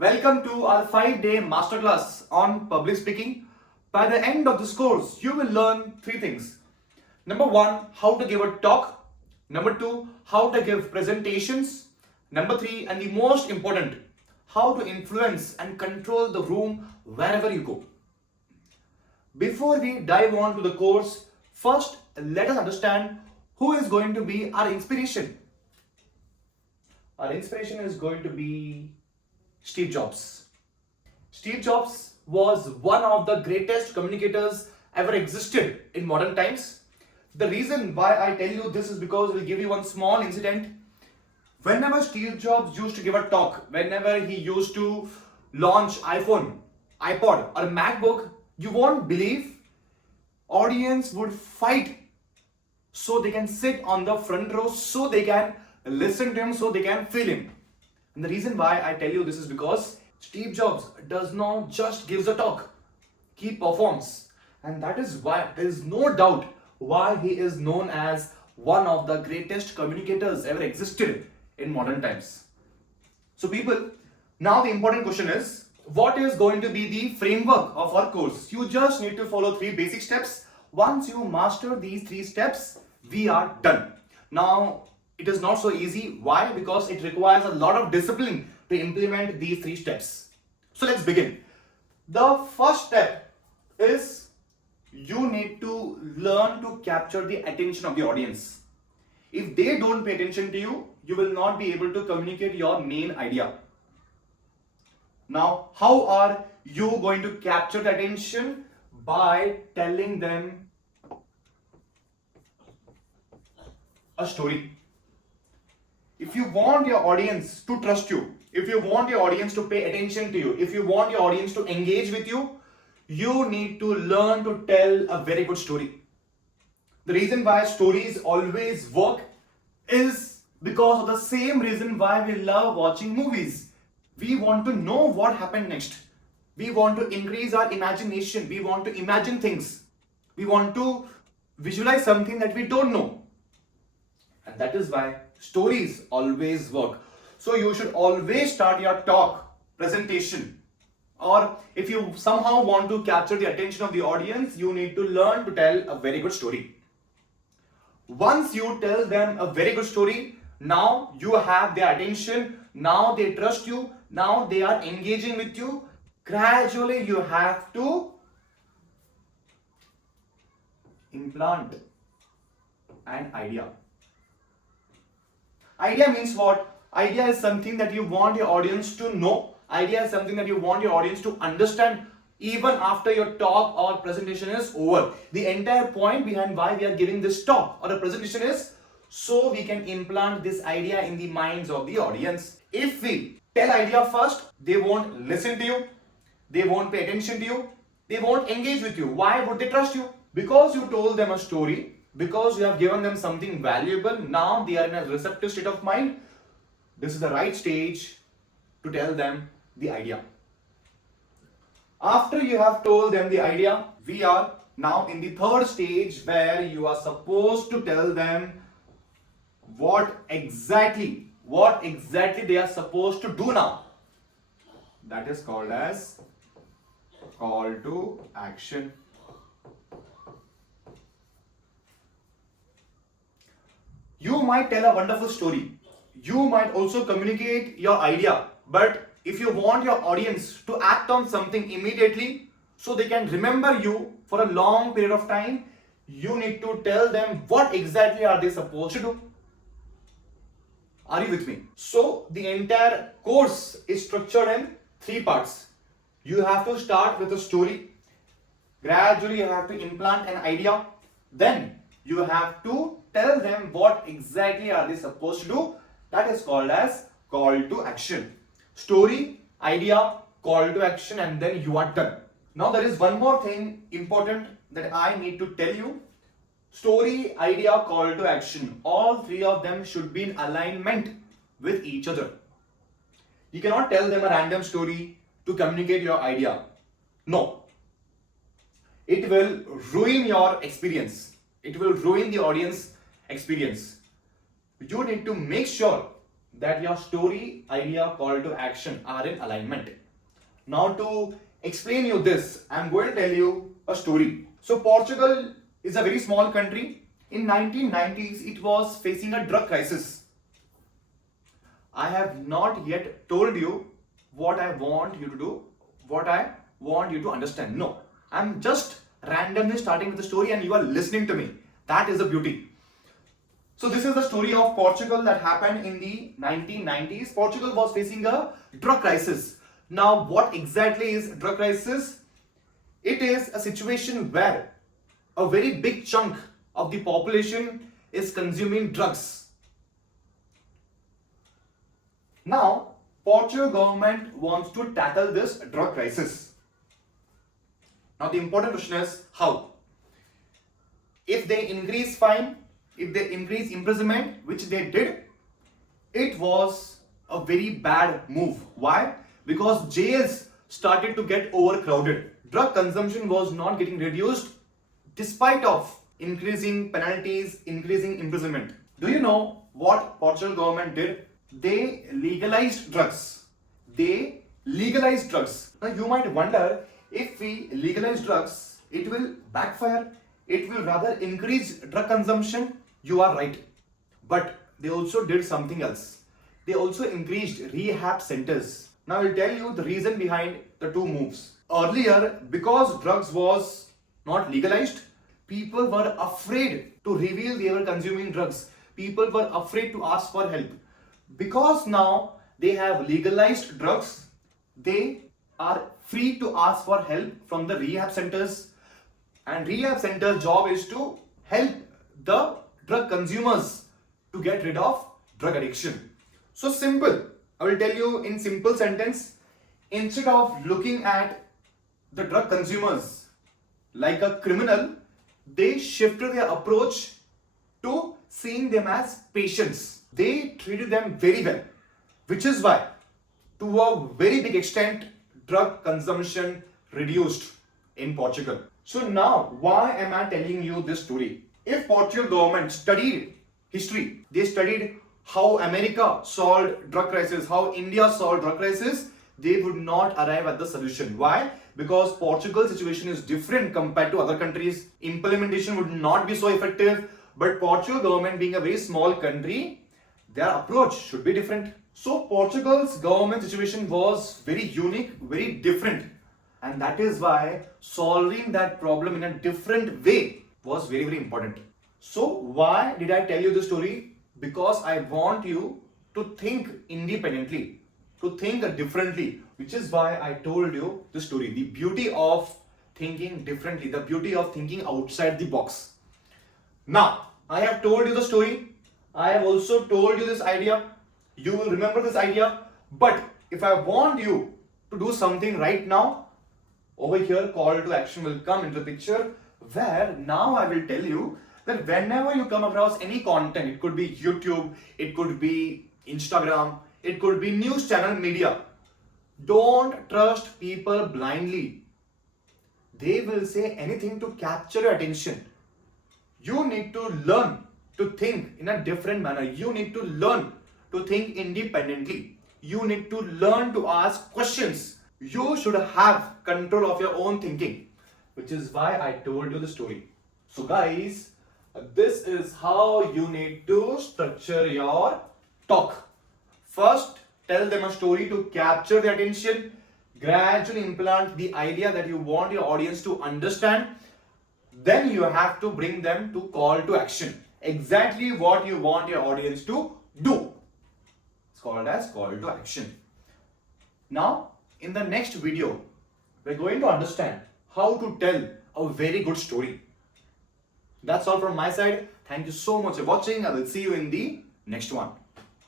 Welcome to our 5-day masterclass on public speaking. By the end of this course, you will learn three things. Number one, how to give a talk. Number two, how to give presentations. Number three, and the most important, how to influence and control the room wherever you go. Before we dive on to the course, first let us understand who is going to be our inspiration. Our inspiration is going to be Steve Jobs. Steve Jobs was one of the greatest communicators ever existed in modern times. The reason why I tell you this is because we'll give you one small incident. Whenever Steve Jobs used to give a talk, whenever he used to launch iPhone, iPod or MacBook, you won't believe audience would fight so they can sit on the front row, so they can listen to him, so they can feel him. And the reason why I tell you this is because Steve Jobs does not just gives a talk, he performs. And that is why there is no doubt why he is known as one of the greatest communicators ever existed in modern times. So people, now the important question is, what is going to be the framework of our course? You just need to follow three basic steps. Once you master these three steps, we are done. Now, it is not so easy. Why? Because it requires a lot of discipline to implement these three steps. So let's begin. The first step is you need to learn to capture the attention of the audience. If they don't pay attention to you, you will not be able to communicate your main idea. Now, how are you going to capture the attention? By telling them a story. If you want your audience to trust you, if you want your audience to pay attention to you, if you want your audience to engage with you, you need to learn to tell a very good story. The reason why stories always work is because of the same reason why we love watching movies. We want to know what happened next. We want to increase our imagination. We want to imagine things. We want to visualize something that we don't know. And that is why stories always work. So you should always start your talk, presentation, or if you somehow want to capture the attention of the audience, you need to learn to tell a very good story. Once you tell them a very good story, now you have their attention, now they trust you, now they are engaging with you. Gradually you have to implant an idea. Idea means what? Idea is something that you want your audience to know. Idea is something that you want your audience to understand even after your talk or presentation is over. The entire point behind why we are giving this talk or a presentation is so we can implant this idea in the minds of the audience. If we tell idea first, they won't listen to you, they won't pay attention to you, they won't engage with you. Why would they trust you? Because you told them a story, because you have given them something valuable. Now they are in a receptive state of mind. This is the right stage to tell them the idea. After you have told them the idea, we are now in the third stage where you are supposed to tell them what exactly they are supposed to do now. That is called as call to action. You might tell a wonderful story. You might also communicate your idea. But if you want your audience to act on something immediately so they can remember you for a long period of time, you need to tell them what exactly are they supposed to do. Are you with me? So the entire course is structured in three parts. You have to start with a story. Gradually you have to implant an idea. Then you have to tell them what exactly are they supposed to do. That is called as call to action. Story, idea, call to action, and then you are done. Now there is one more thing important that I need to tell you. Story, idea, call to action. All three of them should be in alignment with each other. You cannot tell them a random story to communicate your idea. No. It will ruin your experience. It will ruin the audience experience. You need to make sure that your story, idea, call to action are in alignment. Now to explain you this, I'm going to tell you a story. So Portugal is a very small country. In 1990s, it was facing a drug crisis. I have not yet told you what I want you to do, what I want you to understand. No, I'm just randomly starting with the story and you are listening to me. That is the beauty. So this is the story of Portugal that happened in the 1990s. Portugal was facing a drug crisis. Now what exactly is drug crisis? It is a situation where a very big chunk of the population is consuming drugs. Now, Portugal government wants to tackle this drug crisis. Now the important question is how? If they increase fine, if they increase imprisonment, which they did, it was a very bad move. Why? Because jails started to get overcrowded. Drug consumption was not getting reduced despite of increasing penalties, increasing imprisonment. Do you know what Portugal government did? They legalized drugs. They legalized drugs. Now you might wonder, if we legalize drugs, it will backfire. It will rather increase drug consumption. You are right. But they also did something else. They also increased rehab centers. Now I will tell you the reason behind the two moves. Earlier, because drugs was not legalized, people were afraid to reveal they were consuming drugs. People were afraid to ask for help. Because now they have legalized drugs, they are free to ask for help from the rehab centers. And rehab center's job is to help the drug consumers to get rid of drug addiction. So simple. I will tell you in simple sentence. Instead of looking at the drug consumers like a criminal, they shifted their approach to seeing them as patients. They treated them very well, which is why, to a very big extent, drug consumption reduced in Portugal. So now, why am I telling you this story? If Portugal government studied history, they studied how America solved drug crisis, how India solved drug crisis, they would not arrive at the solution. Why? Because Portugal's situation is different compared to other countries. Implementation would not be so effective. But Portugal government being a very small country, their approach should be different. So Portugal's government situation was very unique, very different. And that is why solving that problem in a different way was very, very important. So why did I tell you this story? Because I want you to think independently, to think differently, which is why I told you the story. The beauty of thinking differently, the beauty of thinking outside the box. Now, I have told you the story. I have also told you this idea. You will remember this idea. But if I want you to do something right now, over here call to action will come into the picture, where now I will tell you that whenever you come across any content, it could be YouTube, it could be Instagram, it could be news channel media, don't trust people blindly. They will say anything to capture your attention. You need to learn to think in a different manner. You need to learn to think independently. You need to learn to ask questions. You should have control of your own thinking, which is why I told you the story. So guys, this is how you need to structure your talk. First, tell them a story to capture their attention. Gradually implant the idea that you want your audience to understand. Then you have to bring them to call to action. Exactly what you want your audience to do. It's called as call to action. Now, in the next video, we're going to understand how to tell a very good story. That's all from my side. Thank you so much for watching. I will see you in the next one.